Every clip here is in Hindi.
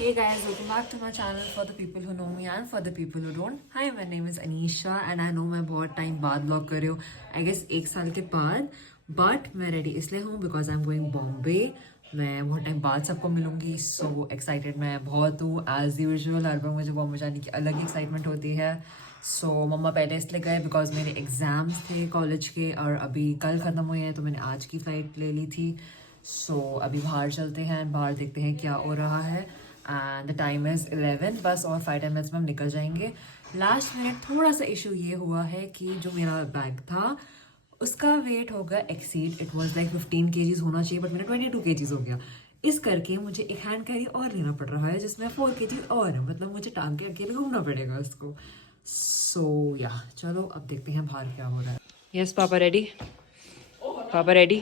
Hey guys, welcome back to my channel for the people who know me and for the people who don't. Hi, my name is Anisha and I know मैं बहुत टाइम बाद व्लॉग कर रही हूँ, I guess 1 साल के बाद, but मैं रेडी इसलिए हूँ because I'm going बॉम्बे. मैं बहुत टाइम बाद सबको मिलूंगी, so excited मैं बहुत हूँ. As usual हर बार मुझे बॉम्बे जाने की अलग ही एक्साइटमेंट होती है. So मम्मा पहले इसलिए गए बिकॉज मेरे एग्जाम्स थे कॉलेज के और अभी कल ख़त्म हुए हैं, तो मैंने आज की फ़्लाइट ले ली थी. So अभी बाहर चलते हैं, बाहर देखते हैं क्या हो रहा है. एंड द टाइम इज़ 11, बस और 5-10 मिनट्स में हम निकल जाएंगे. लास्ट मिनट थोड़ा सा इशू ये हुआ है कि जो मेरा बैग था उसका वेट होगा exceed. It was like 15 kgs होना चाहिए बट मेरा 22 kgs हो गया. इस करके मुझे एक हैंड कैरी और लेना पड़ रहा है जिसमें 4 kg और है, मतलब मुझे टांग के अकेले घूमना पड़ेगा उसको. सो या चलो अब देखते हैं बाहर क्या हो रहा है. Yes papa ready? पापा रेडी?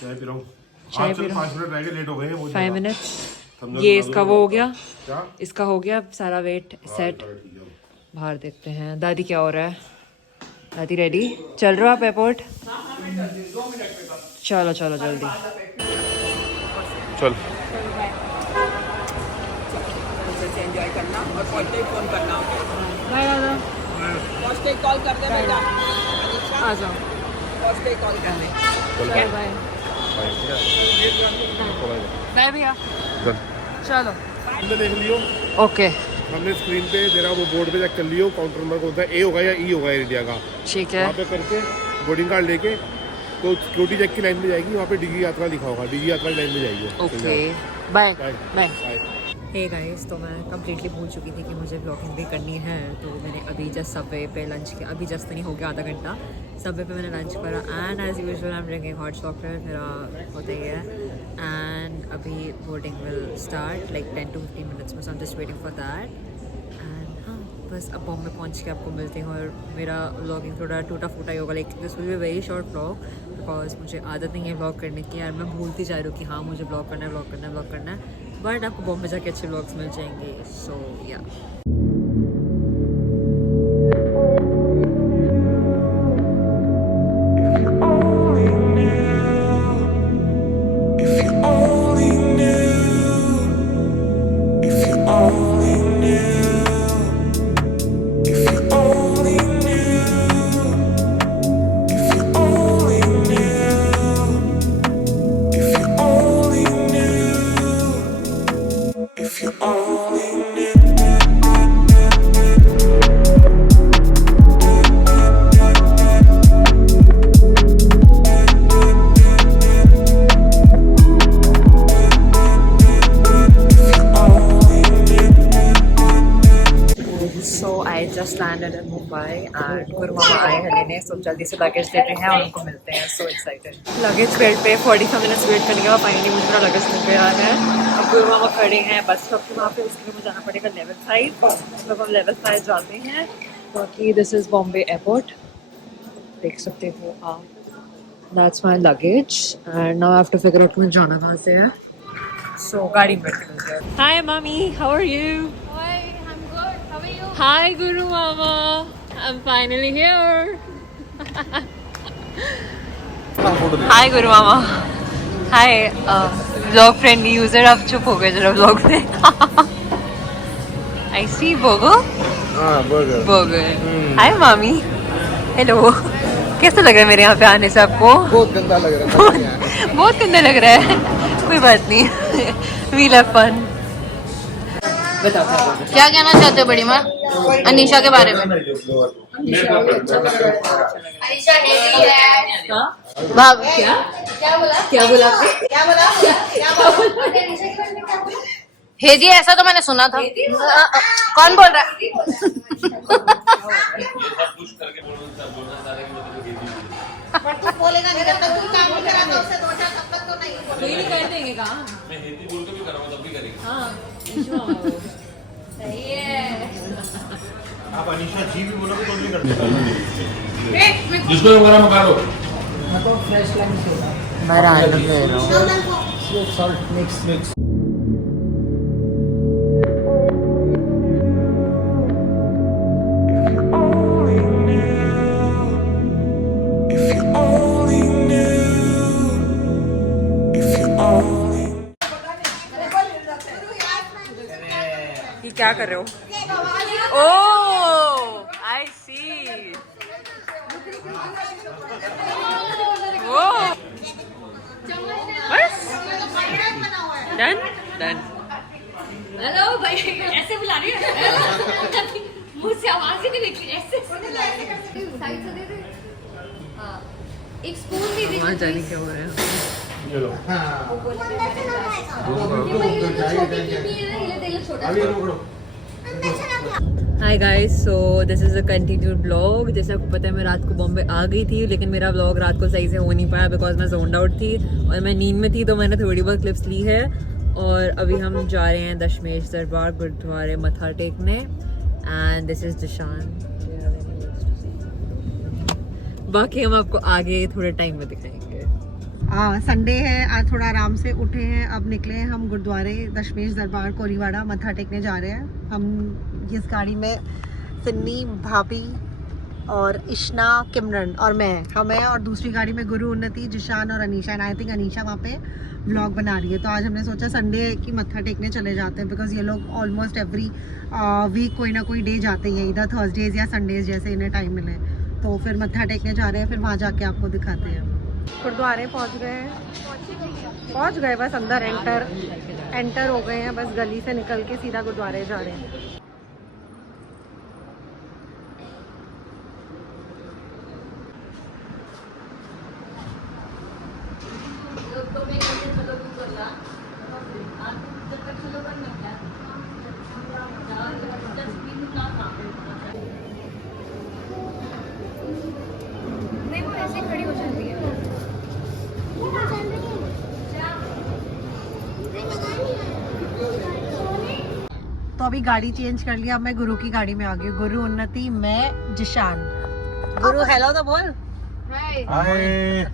चाय पी रहा हूँ. चाय पी रहा हूँ. 5 मिनट रह गए, लेट हो गए. 5 मिनट्स. ये इसका वो हो गया, क्या? इसका हो गया सारा वेट सेट. बाहर देखते हैं दादी क्या हो रहा है. दादी रेडी? चल रहे हो आप एयरपोर्ट? चलो चलो जल्दी चल. एंजॉय करना और फर्स्ट फोन करना. बाय दादा. फर्स्ट कॉल कर दे बेटा. आ जाओ. फर्स्ट कॉल कर दे. बाय बाय बाय भैया. चलो हमने देख लियो. ओके हमने स्क्रीन पे तेरा वो बोर्ड पे चेक कर लियो काउंटर नंबर कौन सा ए होगा या ई होगा एयर इंडिया का. ठीक है. वहाँ पे करके बोर्डिंग कार्ड लेके तो सिक्योरिटी चेक की लाइन में जाएगी. वहाँ पे डिगी यात्रा लिखा होगा, डिगी यात्रा की लाइन में जाएगी. Okay bye bye bye. Bye. Hey guys, तो मैं कम्प्लीटली भूल चुकी थी कि मुझे ब्लॉगिंग भी करनी है. तो मैंने अभी जस्ट सबवे पे लंच किया. अभी जस्ट नहीं हो गया आधा घंटा. सबवे पे मैंने लंच करा and as usual I am drinking hot chocolate. मेरा होता ही है. एंड अभी boarding will start like 10 to 15 minutes में. So I am just waiting for that. And हाँ बस अब बॉम्बे पहुँच के आपको मिलती हूँ. और मेरा व्लॉगिंग थोड़ा टूटा फूटा ही होगा. Like this will be very short vlog because मुझे आदत नहीं है व्लॉग करने की. यार मैं भूलती जा रही हूँ कि हाँ मुझे व्लॉग करना है, व्लॉग करना है, व्लॉग करना है. बट आपको बॉम्बे जाके अच्छे व्लॉग्स मिल जाएंगे. सो या just landed in Mumbai and गुरु मामा आए हैं लेने. सो जल्दी से लगेज देते हैं और उनको मिलते हैं. So excited. लगेज वेट पे 45 मिनट्स वेट करने के बाद फाइनली मुझे मेरा लगेज मिल गया है. अब गुरु मामा खड़े हैं बस स्टॉप के वहाँ पे. उसके लिए मुझे जाना पड़ेगा लेवल 5. मतलब हम लेवल 5 जाते हैं. बाकी दिस इज़ बॉम्बे एयरपोर्ट, देख सकते हो आप. That's my luggage and now I have to figure out मुझे जाना कहाँ से है. सो गाड़ी में बैठ के मिलते हैं. Hi mummy, how are you? Hi Guru Mama, I'm finally here. Hi Guru Mama. Hi, vlog friendly user. अब चुप हो गए जरा vlog से. I see burger. हाँ burger. Burger. Hi Mami. Hello. कैसा लग रहा है मेरे यहाँ पे आने से आपको? बहुत गंदा लग रहा है. बहुत गंदा लग रहा है. कोई बात नहीं. We'll have fun. बताओ क्या कहना चाहते हो बड़ी माँ अनीशा के बारे में? भाग क्या बोला हेजी? ऐसा तो मैंने सुना था. कौन बोल रहा है? बोलेगा नहीं जब तक तू काम नहीं कराता उससे 2-4 तब तक तो नहीं. नहीं कर देंगे काम. मैं हिंदी बोल के भी कराऊंगा तब भी करेंगे. हाँ सही है. आप अनीशा जी भी बोलोगे तो भी कर देगा. जिसको वगैरह मंगा लो. मैं रैंडम ले रहा हूँ. Salt mix. ये क्या कर रहे हो? ओह आई सी। बस डन डन। हेलो भाई, ऐसे बुला रही है? मुझ से आवाज ही नहीं निकली, ऐसे साइड से दे दे। हाँ, एक स्पून दे दे। वहाँ जाने क्या हो रहा है? ये लो hi guys, so this is a continued blog. जैसे आपको पता है मैं रात को बॉम्बे आ गई थी, लेकिन मेरा ब्लॉग रात को सही से हो नहीं पाया बिकॉज मैं जोन्ड आउट थी और मैं नींद में थी, तो मैंने थोड़ी बहुत क्लिप्स ली है। और अभी हम जा रहे हैं दशमेश दरबार गुरुद्वारे मत्था टेकने एंड दिस इज जिशान। बाकी हम आपको आगे थोड़े टाइम में दिखाएंगे। संडे है, आज थोड़ा आराम से उठे हैं। अब निकले हैं हम गुरुद्वारे दशमेश दरबार कोरीवाड़ा मत्था टेकने जा रहे हैं। हम इस गाड़ी में सिन्नी, भाभी और इश्ना, किमरन और हम हैं, और दूसरी गाड़ी में गुरु, उन्नति, जिशान और Anisha. And I think Anisha वहाँ पे व्लॉग बना रही है। तो आज हमने सोचा संडे की मत्था टेकने चले जाते हैं बिकॉज ये लोग ऑलमोस्ट एवरी वीक कोई ना कोई डे जाते हैं, इधर थर्सडेज या संडेज जैसे इन्हें टाइम मिले। तो फिर मत्था टेकने जा रहे हैं, फिर वहाँ जाके आपको दिखाते हैं। गुरुद्वारे पहुँच गए बस अंदर एंटर हो गए हैं। बस गली से निकल के सीधा गुरुद्वारे जा रहे हैं। नहीं, वो ऐसे खड़ी हो जाती है। तो अभी गाड़ी चेंज कर लिया, अब मैं गुरु की गाड़ी में आ गई। गुरु, उन्नति, मैं, जिशान। गुरु हेलो तो बोल। हाय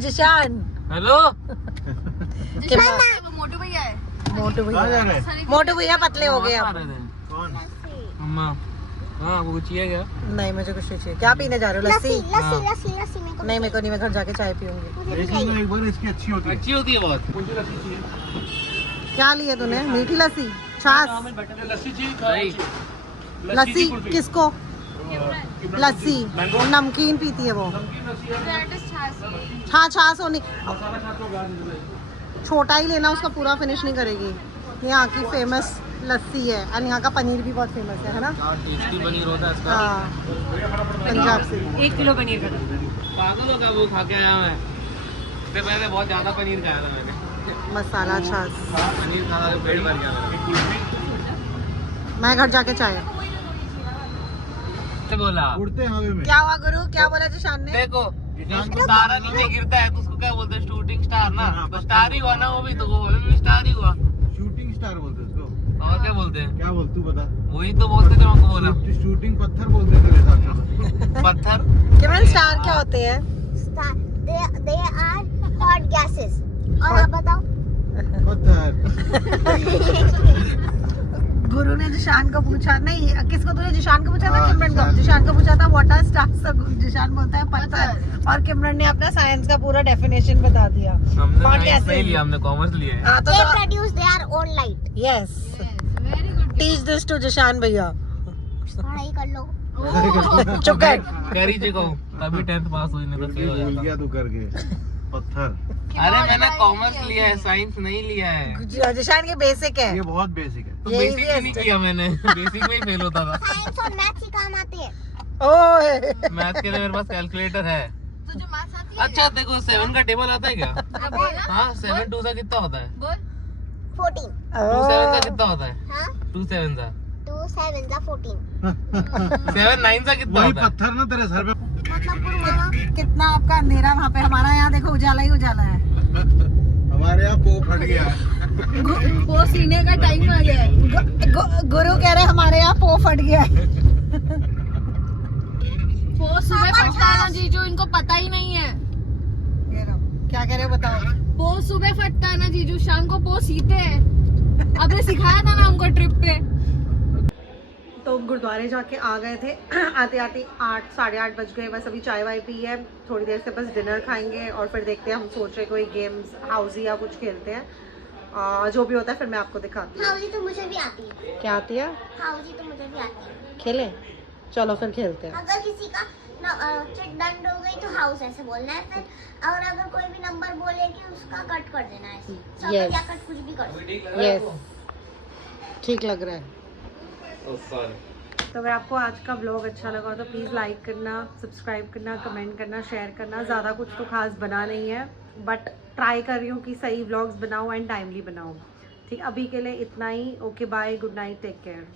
जिशान हेलो। वो मोटू भैया है। मोटू भैया पतले हो गए अब। अम्मा हाँ वो चाहिए क्या? नहीं मुझे कुछ नहीं चाहिए। क्या पीने जा रहे हो? लस्सी? नहीं मेरे को नहीं, मैं घर जाके चाय पीऊंगी। एक बार इसकी अच्छी होती है बहुत। क्या लिए तूने? मीठी लस्सी, छाछ? लस्सी किसको? लस्सी नमकीन पीती है वो। हाँ छाछ होनी, छोटा ही लेना, उसका पूरा फिनिश नहीं करेगी। यहाँ की फेमस लस्सी है और यहाँ का पनीर भी बहुत फेमस है ना? टेस्टी पनीर होता है इसका। हाँ पंजाब से 1 किलो पनीर का। पागल होगा वो खा के आया मैं। इससे पहले बहुत ज्यादा पनीर खाया था मैंने। मसाला छाछ। पनीर खाना तो पेट भर गया मेरा। मैं घर जाके चाय। बोला उड़ते हवे में। क्या हुआ गुरु? क्या बोला जिशान ने? देखो जिसको तारा नीचे गिरता है तो उसको क्या बोलते हैं? शूटिंग स्टार ना। तो स्टार ही हुआ ना वो भी, तो वो भी स्टार ही हुआ। शूटिंग स्टार बोलते हैं उसको। और क्या बोलते हैं? क्या बोल तू बता। वही तो बोलते थे, हमको बोला शूटिंग पत्थर बोलते हैं तेरे साथ। पत्थर। केवल स्टार क्या होते हैं? They are hot gases. और आप बताओ? पत्थर। गुरु ने जिशान को पूछा, नहीं किसको? तूने जिशान को पूछा था? किमरन को। जिशान को पूछा था व्हाट आर स्टार्स, जिशान बोलता है पत्थर, और किमरन ने अपना साइंस का पूरा डेफिनेशन बता दिया। हमने Hot साइंस gases। नहीं लिया, हमने कॉमर्स लिया है। हाँ, तो They produce their own light. Yes, teach this to Zeeshan भैया। पढ़ाई कर लो। चुप कर। कर ही चुका हूँ, तभी 10th पास हुई, नहीं तो फेल हो भूल जाता। गया तू करके। पत्थर। अरे मैंने कॉमर्स लिया है, साइंस नहीं लिया है। जिशान के बेसिक है। ये बहुत बेसिक है। तो यही बेसिक ही नहीं किया मैंने, बेसिक में ही फेल होता था। साइंस और मैथ्स ही काम आते हैं। ओए मैथ के लिए मेरे पास कैलकुलेटर है। तुझे मैथ्स आती है? अच्छा देखो 7 का टेबल आता है क्या? हाँ 7 2 सा कितना होता है? 14. 2 7 का कितना होता है? हाँ? 2 7 सा 2 7 का 14. 7 9 सा कितना वही होता है? पत्थर ना तेरे सर पे। मतलब गुरु मामा कितना आपका अंधेरा वहाँ पे, हमारा यहाँ देखो उजाला ही उजाला है। हमारे यहाँ पो फट गया। वो सीने का टाइम आ गया है। गुरु कह रहे हमारे यहाँ पो फट गया है। वो सुबह फटता है ना जीजू, इनको पता ही नहीं है। क्या कह रहे हो बताओ? पो सुबह फटता है ना जीजू, शाम को पो सीते हैं। आपने सिखाया था ना हमको ट्रिप पे। तो गुरुद्वारे जाके आ गए थे। आते आते 8 साढ़े 8 बज गए। बस अभी चाय वाय पी है, थोड़ी देर से बस डिनर खाएंगे और फिर देखते हैं। हम सोच रहे कोई गेम्स हाउस या कुछ खेलते हैं। जो भी होता है फिर मैं आपको दिखाती हूँ। हाउजी तो मुझे भी आती है। क्या आती है? हाउजी तो मुझे भी आती है। खेले? चलो फिर खेलते हैं। अगर किसी का चिट डंड हो गई तो हाउस ऐसे बोलना है फिर, और अगर कोई भी नंबर बोलेगी उसका कट कर देना है ऐसे। सब Yes. या कट कुछ भी कर दो। यस, ठीक लग रहा है। सॉरी। तो अगर आपको आज का ब्लॉग अच्छा लगा तो प्लीज़ लाइक करना, सब्सक्राइब करना, कमेंट करना, शेयर करना। ज़्यादा कुछ तो खास बना नहीं है, बट ट्राई कर रही हूँ कि सही व्लॉग्स बनाऊँ एंड टाइमली बनाऊँ। ठीक, अभी के लिए इतना ही। Okay bye, good night, take care.